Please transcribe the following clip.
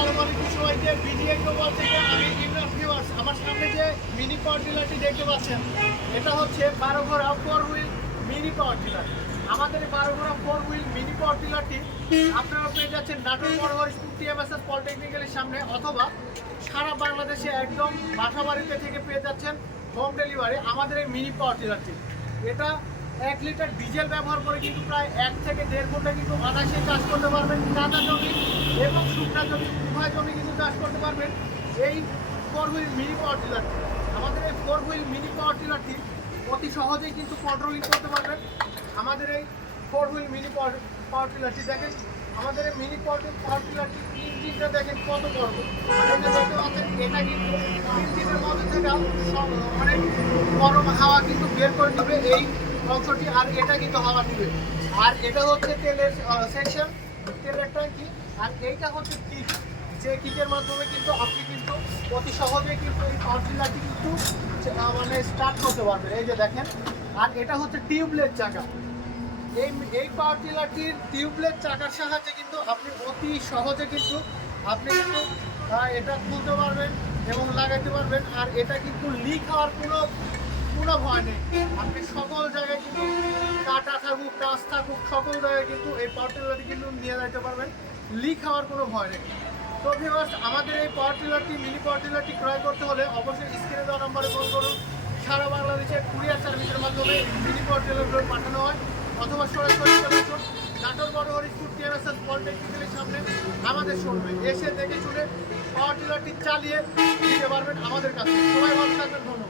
আসসালামু আলাইকুম সবাইকে। বিডিএ গ্লোবাল থেকে আমি ইমরান ভিউয়ার্স। আমার সামনে যে মিনি পাওয়ার টিলারটি দেখতে পাচ্ছেন, এটা হচ্ছে 12 ঘোড়া 4 হুইল মিনি পাওয়ার টিলার। আমাদের এই 12 ঘোড়া 4 হুইল মিনি পাওয়ার টিলারটি আপনারা পেয়ে যাচ্ছেন নাটোর বড়হরি টিএমএসএস পলিটেকনিক্যালের সামনে, অথবা সারা বাংলাদেশে একদম বাসা বাড়িতে থেকে পেয়ে যাচ্ছেন হোম ডেলিভারি আমাদের এই মিনি পাওয়ার টিলারটি। এটা 1 লিটার ডিজেল ব্যবহার করে কিন্তু প্রায় 1 থেকে 1.5 ঘন্টা কিন্তু অনায়াসে চাষ করতে পারবেন। কাদা জমি এবং শুকনা জমি উভয় জমি কিন্তু চাষ করতে পারবেন এই 4 হুইল মিনি পাওয়ার টিলারটি। আমাদের এই 4 হুইল মিনি পাওয়ার টিলারটি অতি সহজেই কিন্তু কন্ট্রোলিং করতে পারবেন। আমাদের এই 4 হুইল মিনি পাওয়ার টিলারটি দেখেন, আমাদের এই মিনি পাওয়ার টিলারটি ইঞ্জিনটা দেখেন কত বড়। এটা কিন্তু ইঞ্জিনের মধ্যে থেকে অনেক গরম হাওয়া কিন্তু বের করে নেবে এই অংশটি, আর এটা কিন্তু হাওয়া নেবে। আর এটা হচ্ছে তেলের সেকশন, তেলের ট্যাঙ্কি। আর এইটা হচ্ছে কিক, যে কিকের মাধ্যমে কিন্তু আপনি কিন্তু অতি সহজে কিন্তু এই পাওয়ার টিলারটি কিন্তু মানে স্টার্ট করতে পারবেন। এই যে দেখেন। আর এটা হচ্ছে টিউবলেস চাকা। এই পাওয়ার টিলারটির টিউবলেস চাকার সাহায্যে কিন্তু আপনি অতি সহজে কিন্তু আপনি কিন্তু এটা খুলতে পারবেন এবং লাগাইতে পারবেন। আর এটা কিন্তু লিক হওয়ার কোনো ভয় নেই। আপনি সকল জায়গায় কিন্তু কাটা থাকুক কাজ থাকুক সকল জায়গায় কিন্তু এই পাওয়ার টিলারটি কিন্তু নিয়ে যেতে পারবেন, লিক হওয়ার কোনো ভয় নেই। তো ভিউয়ার্স, আমাদের এই পাওয়ার টিলারটি মিনি পাওয়ার টিলারটি ক্রয় করতে হলে অবশ্যই স্ক্রিনে দেওয়া নম্বরে ফোন করুন। সারা বাংলাদেশের কুরিয়ার সার্ভিসের মাধ্যমে মিনি পাওয়ার টিলারগুলো পাঠানো হয়, অথবা সরাসরি চলে আসুন নাটোর বড়হরি টিএমএসএস পলিটেকনিক্যালের সামনে আমাদের শোরুমে। এসে দেখে শুনে পাওয়ার টিলারটি চালিয়ে দিতে পারবেন আমাদের কাছে। সবাই ভালো থাকবেন, ধন্যবাদ।